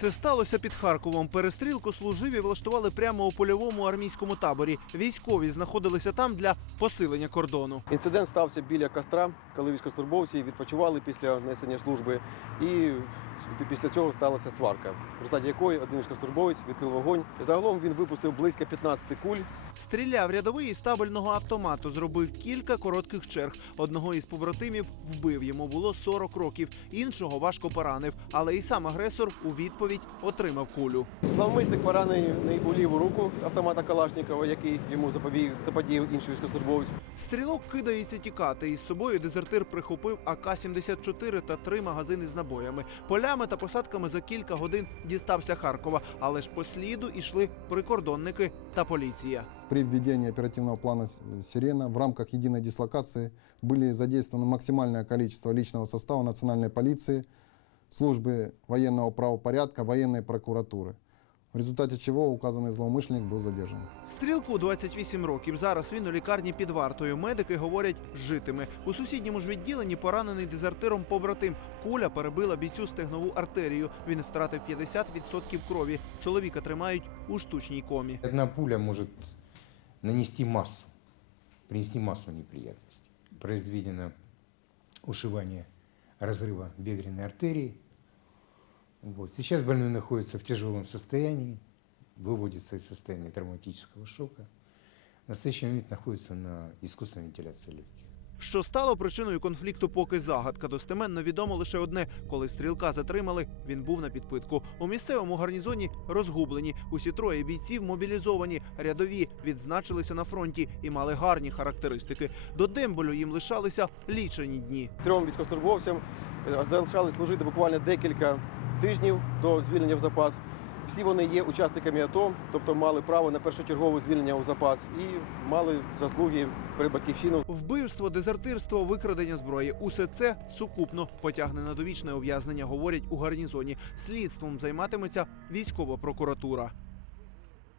Це сталося під Харковом. Перестрілку служиві влаштували прямо у польовому армійському таборі. Військові знаходилися там для посилення кордону. Інцидент стався біля костра, коли військовослужбовці відпочивали після несення служби, і після цього сталася сварка, в результаті якої один військовослужбовець відкрив вогонь. Загалом він випустив близько 15 куль. Стріляв рядовий із табельного автомату, зробив кілька коротких черг. Одного із побратимів вбив. Йому було 40 років, іншого важко поранив. Але і сам агресор у відповідь отримав кулю. Зловмисник поранений у ліву руку з автомата Калашникова, який йому запобіг, заподіяв інший військовослужбовець. Стрілок кидається тікати. Із собою дезертир прихопив АК-74 та три магазини з набоями. Полями та посадками за кілька годин дістався Харкова, але ж по сліду йшли прикордонники та поліція. При введении оперативного плана «С- «Сирена» в рамках единой дислокации были задействованы максимальное количество личного состава национальной полиции, службы военного правопорядка, военной прокуратуры. В результате чего указанный злоумышленник был задержан. Стрілку 28 років. Зараз він у лікарні під вартою. Медики говорять, житиме. У сусідньому ж відділенні поранений дезертиром побратим. Куля перебила бійцю стегнову артерію. Він втратив 50% крові. Чоловіка тримають у штучній комі. Одна пуля может нанести массу, принести массу неприятностей. Произведено ушивание разрыва бедренной артерии. Вот. Сейчас больной находится в тяжелом состоянии, выводится из состояния травматического шока. В настоящий момент находится на искусственной вентиляции легких. Що стало причиною конфлікту, поки загадка. Достеменно відомо лише одне: коли стрілка затримали, він був на підпитку. У місцевому гарнізоні розгублені. Усі троє бійців мобілізовані, рядові відзначилися на фронті і мали гарні характеристики. До демболю їм лишалися лічені дні. Трьом військовослужбовцям е, залишалось служити буквально декілька тижнів до звільнення в запас. Всі вони є учасниками АТО, тобто мали право на першочергове звільнення у запас і мали заслуги перед батьківщиною. Вбивство, дезертирство, викрадення зброї усе це сукупно потягне на довічне ув'язнення, говорять у гарнізоні. Слідством займатиметься військова прокуратура.